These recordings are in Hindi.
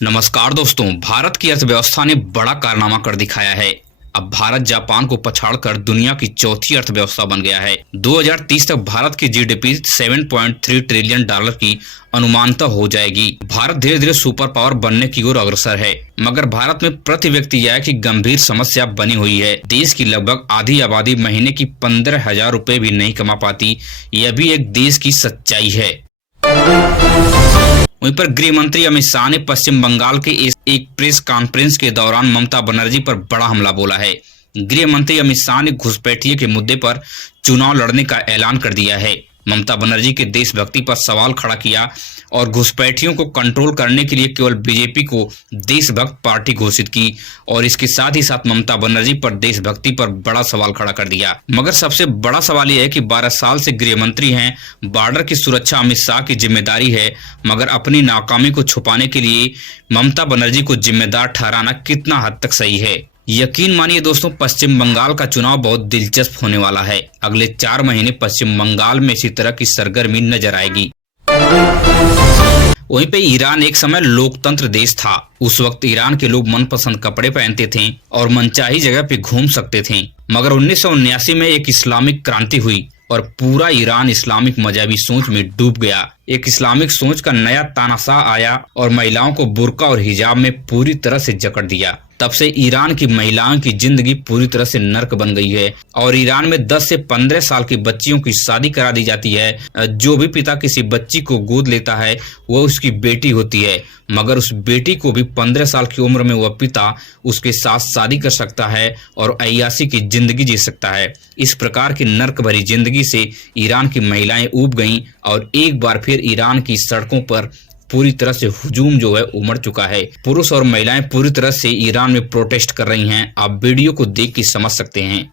नमस्कार दोस्तों, भारत की अर्थव्यवस्था ने बड़ा कारनामा कर दिखाया है। अब भारत जापान को पछाड़कर दुनिया की चौथी अर्थव्यवस्था बन गया है। 2030 तक भारत की जीडीपी 7.3 ट्रिलियन डॉलर की अनुमानतः हो जाएगी। भारत धीरे धीरे सुपर पावर बनने की ओर अग्रसर है, मगर भारत में प्रति व्यक्ति आय की गंभीर समस्या बनी हुई है। देश की लगभग आधी आबादी महीने की 15,000 रुपए भी नहीं कमा पाती। यह भी एक देश की सच्चाई है। वहीं पर गृह मंत्री अमित शाह ने पश्चिम बंगाल के एक प्रेस कॉन्फ्रेंस के दौरान ममता बनर्जी पर बड़ा हमला बोला है। गृह मंत्री अमित शाह ने घुसपैठियों के मुद्दे पर चुनाव लड़ने का ऐलान कर दिया है। ममता बनर्जी के देशभक्ति पर सवाल खड़ा किया और घुसपैठियों को कंट्रोल करने के लिए केवल बीजेपी को देशभक्त पार्टी घोषित की और इसके साथ ही साथ ममता बनर्जी पर देशभक्ति पर बड़ा सवाल खड़ा कर दिया। मगर सबसे बड़ा सवाल यह है कि 12 साल से गृह मंत्री हैं, बॉर्डर की सुरक्षा अमित शाह की जिम्मेदारी है, मगर अपनी नाकामी को छुपाने के लिए ममता बनर्जी को जिम्मेदार ठहराना कितना हद तक सही है। यकीन मानिए दोस्तों, पश्चिम बंगाल का चुनाव बहुत दिलचस्प होने वाला है। अगले 4 महीने पश्चिम बंगाल में इसी तरह की सरगर्मी नजर आएगी। वहीं पे ईरान एक समय लोकतंत्र देश था। उस वक्त ईरान के लोग मनपसंद कपड़े पहनते थे और मनचाही जगह पे घूम सकते थे, मगर 1979 में एक इस्लामिक क्रांति हुई और पूरा ईरान इस्लामिक मजहबी सोच में डूब गया। एक इस्लामिक सोच का नया तानाशाह आया और महिलाओं को बुर्का और हिजाब में पूरी तरह से जकड़ दिया। तब से ईरान की महिलाओं की जिंदगी पूरी तरह से नर्क बन गई है और ईरान में 10 से 15 साल की बच्चियों की शादी करा दी जाती है। जो भी पिता किसी बच्ची को गोद लेता है वह उसकी बेटी होती है, मगर उस बेटी को भी 15 साल की उम्र में वह पिता उसके साथ शादी कर सकता है और अय्याशी की जिंदगी जी सकता है। इस प्रकार की नर्क भरी जिंदगी से ईरान की महिलाएं ऊब गईं और एक बार फिर ईरान की सड़कों पर पूरी तरह से हुजूम जो है उमड़ चुका है। पुरुष और महिलाएं पूरी तरह से ईरान में प्रोटेस्ट कर रही हैं। आप वीडियो को देख के समझ सकते हैं।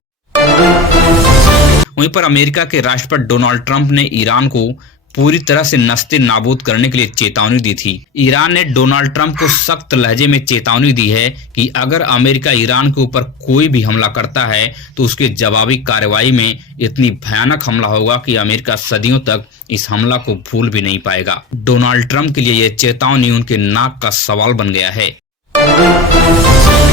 वहीं पर अमेरिका के राष्ट्रपति डोनाल्ड ट्रंप ने ईरान को पूरी तरह से नस्ते नाबूद करने के लिए चेतावनी दी थी। ईरान ने डोनाल्ड ट्रंप को सख्त लहजे में चेतावनी दी है कि अगर अमेरिका ईरान के ऊपर कोई भी हमला करता है तो उसके जवाबी कार्रवाई में इतनी भयानक हमला होगा कि अमेरिका सदियों तक इस हमला को भूल भी नहीं पाएगा। डोनाल्ड ट्रंप के लिए यह चेतावनी उनके नाक का सवाल बन गया है।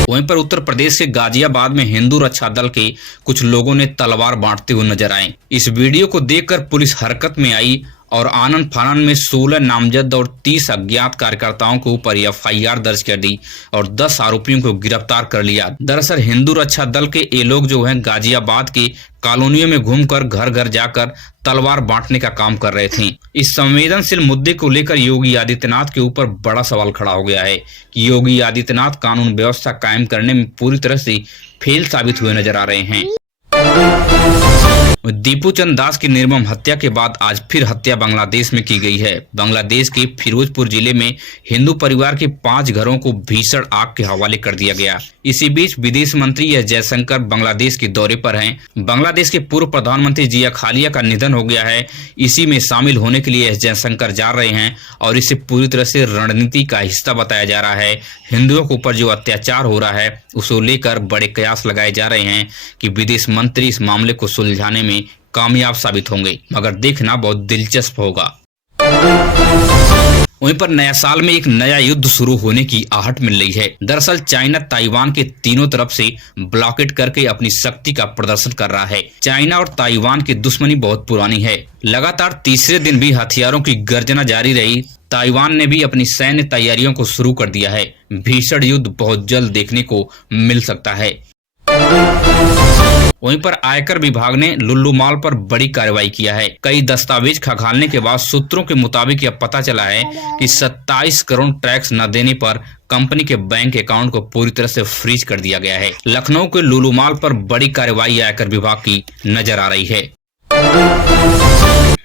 वहीं पर उत्तर प्रदेश के गाजियाबाद में हिंदू रक्षा दल के कुछ लोगों ने तलवार बांटते हुए नजर आए। इस वीडियो को देखकर पुलिस हरकत में आई और आनन फानन में 16 नामजद और 30 अज्ञात कार्यकर्ताओं के ऊपर एफआईआर दर्ज कर दी और 10 आरोपियों को गिरफ्तार कर लिया। दरअसल हिंदू रक्षा दल के ये लोग जो हैं गाजियाबाद के कॉलोनियों में घूमकर घर घर जाकर तलवार बांटने का काम कर रहे थे। इस संवेदनशील मुद्दे को लेकर योगी आदित्यनाथ के ऊपर बड़ा सवाल खड़ा हो गया है कि योगी आदित्यनाथ कानून व्यवस्था कायम करने में पूरी तरह से फेल साबित हुए नजर आ रहे हैं। दीपू चंद दास की निर्मम हत्या के बाद आज फिर हत्या बांग्लादेश में की गई है। बांग्लादेश के फिरोजपुर जिले में हिंदू परिवार के 5 घरों को भीषण आग के हवाले कर दिया गया। इसी बीच विदेश मंत्री एस जयशंकर बांग्लादेश के दौरे पर हैं। बांग्लादेश के पूर्व प्रधानमंत्री जिया खालिया का निधन हो गया है। इसी में शामिल होने के लिए एस जयशंकर जा रहे हैं और इसे पूरी तरह से रणनीति का हिस्सा बताया जा रहा है। हिंदुओं के ऊपर जो अत्याचार हो रहा है उसे लेकर बड़े कयास लगाए जा रहे हैं कि विदेश मंत्री इस मामले को सुलझाने में कामयाब साबित होंगे, मगर देखना बहुत दिलचस्प होगा। वहीं पर नया साल में एक नया युद्ध शुरू होने की आहट मिल रही है। दरअसल चाइना ताइवान के तीनों तरफ से ब्लॉकेट करके अपनी शक्ति का प्रदर्शन कर रहा है। चाइना और ताइवान की दुश्मनी बहुत पुरानी है। लगातार तीसरे दिन भी हथियारों की गर्जना जारी रही। ताइवान ने भी अपनी सैन्य तैयारियों को शुरू कर दिया है। भीषण युद्ध बहुत जल्द देखने को मिल सकता है। वहीं पर आयकर विभाग ने लुल्लू मॉल पर बड़ी कार्रवाई किया है। कई दस्तावेज खंगालने के बाद सूत्रों के मुताबिक यह पता चला है कि 27 करोड़ टैक्स न देने पर कंपनी के बैंक अकाउंट को पूरी तरह से फ्रीज कर दिया गया है। लखनऊ के लुल्लू मॉल पर बड़ी कार्रवाई आयकर विभाग की नजर आ रही है।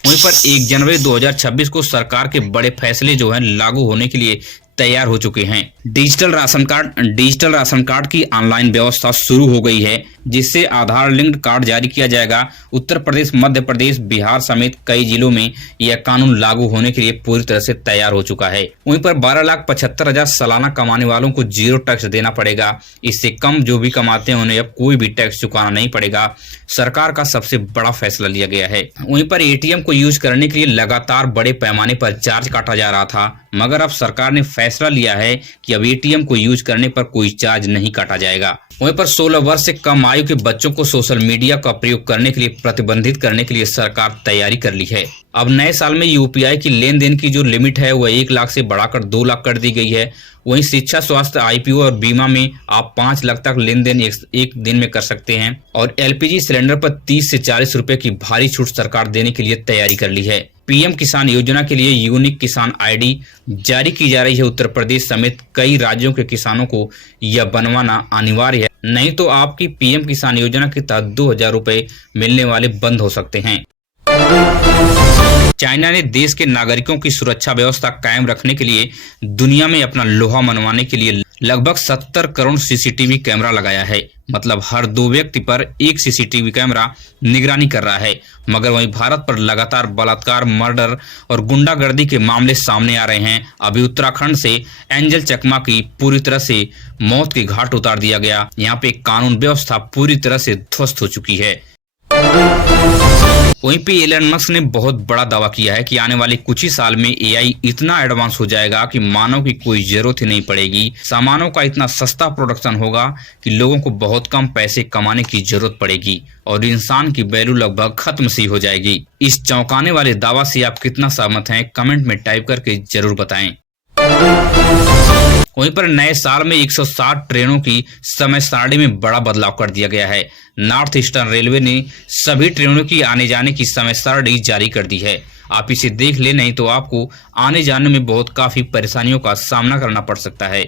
वहीं पर 1 जनवरी 2026 को सरकार के बड़े फैसले जो हैं लागू होने के लिए तैयार हो चुके हैं। डिजिटल राशन कार्ड की ऑनलाइन व्यवस्था शुरू हो गई है, जिससे आधार लिंक्ड कार्ड जारी किया जाएगा। उत्तर प्रदेश, मध्य प्रदेश, बिहार समेत कई जिलों में यह कानून लागू होने के लिए पूरी तरह से तैयार हो चुका है। वहीं पर 12,75,000 सालाना कमाने वालों को 0 टैक्स देना पड़ेगा। इससे कम जो भी कमाते हैं उन्हें अब कोई भी टैक्स चुकाना नहीं पड़ेगा। सरकार का सबसे बड़ा फैसला लिया गया है। वहीं पर एटीएम को यूज करने के लिए लगातार बड़े पैमाने पर चार्ज काटा जा रहा था, मगर अब सरकार ने फैसला लिया है कि अब एटीएम को यूज करने पर कोई चार्ज नहीं काटा जाएगा। वहीं पर 16 वर्ष से कम आयु के बच्चों को सोशल मीडिया का प्रयोग करने के लिए प्रतिबंधित करने के लिए सरकार तैयारी कर ली है। अब नए साल में यूपीआई की लेन देन की जो लिमिट है वह 1 लाख से बढ़ाकर 2 लाख कर दी गई है। वहीं शिक्षा, स्वास्थ्य, आईपीओ और बीमा में आप 5 लाख तक लेन देन एक दिन में कर सकते हैं। और एलपीजी सिलेंडर पर 30 से 40 रुपए की भारी छूट सरकार देने के लिए तैयारी कर ली है। पीएम किसान योजना के लिए यूनिक किसान आईडी जारी की जा रही है। उत्तर प्रदेश समेत कई राज्यों के किसानों को यह बनवाना अनिवार्य है, नहीं तो आपकी पीएम किसान योजना के तहत 2000 रुपए मिलने वाले बंद हो सकते हैं। चाइना ने देश के नागरिकों की सुरक्षा व्यवस्था कायम रखने के लिए दुनिया में अपना लोहा मनवाने के लिए लगभग 70 करोड़ सीसीटीवी कैमरा लगाया है। मतलब हर 2 व्यक्ति पर एक सीसीटीवी कैमरा निगरानी कर रहा है। मगर वहीं भारत पर लगातार बलात्कार, मर्डर और गुंडागर्दी के मामले सामने आ रहे हैं। अभी उत्तराखंड से एंजल चकमा की पूरी तरह से मौत के घाट उतार दिया गया। यहाँ पे कानून व्यवस्था पूरी तरह से ध्वस्त हो चुकी है। वहीं पे एलन मस्क ने बहुत बड़ा दावा किया है कि आने वाले कुछ ही साल में एआई इतना एडवांस हो जाएगा कि मानव की कोई जरूरत ही नहीं पड़ेगी। सामानों का इतना सस्ता प्रोडक्शन होगा कि लोगों को बहुत कम पैसे कमाने की जरूरत पड़ेगी और इंसान की वैल्यू लगभग खत्म सी हो जाएगी। इस चौंकाने वाले दावा से आप कितना सहमत हैं, कमेंट में टाइप करके जरूर बताएं। वहीं पर नए साल में 160 ट्रेनों की समय सारणी में बड़ा बदलाव कर दिया गया है। नॉर्थ ईस्टर्न रेलवे ने सभी ट्रेनों की आने जाने की समय सारणी जारी कर दी है। आप इसे देख ले, नहीं तो आपको आने जाने में काफी परेशानियों का सामना करना पड़ सकता है।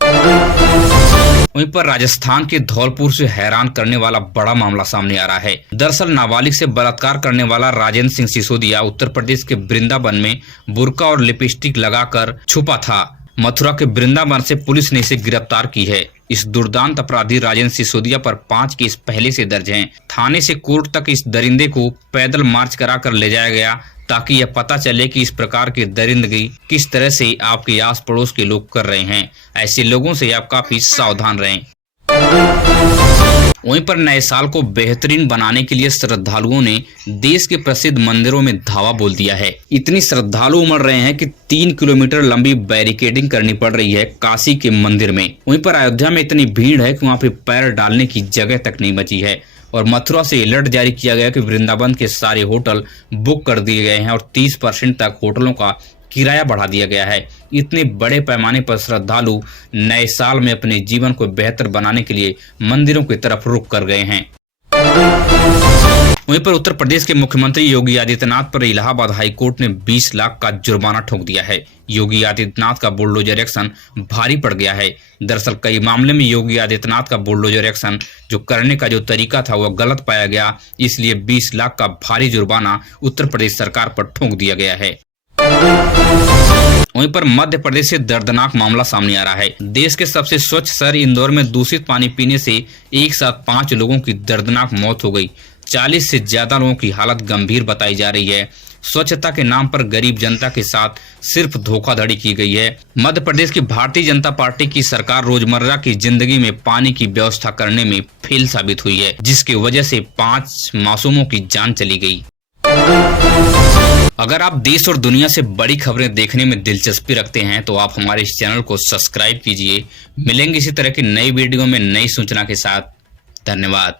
वहीं पर राजस्थान के धौलपुर से हैरान करने वाला बड़ा मामला सामने आ रहा है। दरअसल नाबालिग से बलात्कार करने वाला राजेंद्र सिंह सिसोदिया उत्तर प्रदेश के वृंदावन में बुर्का और लिपस्टिक लगाकर छुपा था। मथुरा के वृंदावन से पुलिस ने इसे गिरफ्तार की है। इस दुर्दांत अपराधी राजेंद्र सिसोदिया पर 5 केस पहले से दर्ज हैं। थाने से कोर्ट तक इस दरिंदे को पैदल मार्च कराकर ले जाया गया ताकि यह पता चले कि इस प्रकार की दरिंदगी किस तरह से आपके आस पड़ोस के लोग कर रहे हैं। ऐसे लोगों से आप काफी सावधान रहें। वहीं पर नए साल को बेहतरीन बनाने के लिए श्रद्धालुओं ने देश के प्रसिद्ध मंदिरों में धावा बोल दिया है। इतनी श्रद्धालु उमड़ रहे हैं कि 3 किलोमीटर लंबी बैरिकेडिंग करनी पड़ रही है काशी के मंदिर में। वहीं पर अयोध्या में इतनी भीड़ है कि वहां पे पैर डालने की जगह तक नहीं बची है। और मथुरा से अलर्ट जारी किया गया कि वृंदावन के सारे होटल बुक कर दिए गए हैं और 30% तक होटलों का किराया बढ़ा दिया गया है। इतने बड़े पैमाने पर श्रद्धालु नए साल में अपने जीवन को बेहतर बनाने के लिए मंदिरों की तरफ रुख कर गए हैं। वहीं पर उत्तर प्रदेश के मुख्यमंत्री योगी आदित्यनाथ पर इलाहाबाद हाई कोर्ट ने 20 लाख का जुर्माना ठोक दिया है। योगी आदित्यनाथ का बुलडोजर एक्शन भारी पड़ गया है। दरअसल कई मामले में योगी आदित्यनाथ का बुलडोजर एक्शन जो करने का जो तरीका था वह गलत पाया गया, इसलिए 20 लाख का भारी जुर्माना उत्तर प्रदेश सरकार पर ठोक दिया गया है। वहीं पर मध्य प्रदेश से दर्दनाक मामला सामने आ रहा है। देश के सबसे स्वच्छ शहर इंदौर में दूषित पानी पीने से एक साथ 5 लोगों की दर्दनाक मौत हो गई। 40 से ज्यादा लोगों की हालत गंभीर बताई जा रही है। स्वच्छता के नाम पर गरीब जनता के साथ सिर्फ धोखाधड़ी की गई है। मध्य प्रदेश की भारतीय जनता पार्टी की सरकार रोजमर्रा की जिंदगी में पानी की व्यवस्था करने में फेल साबित हुई है, जिसकी वजह से 5 मासूमों की जान चली गई। अगर आप देश और दुनिया से बड़ी खबरें देखने में दिलचस्पी रखते हैं तो आप हमारे इस चैनल को सब्सक्राइब कीजिए। मिलेंगे इसी तरह की नई वीडियो में नई सूचना के साथ। धन्यवाद।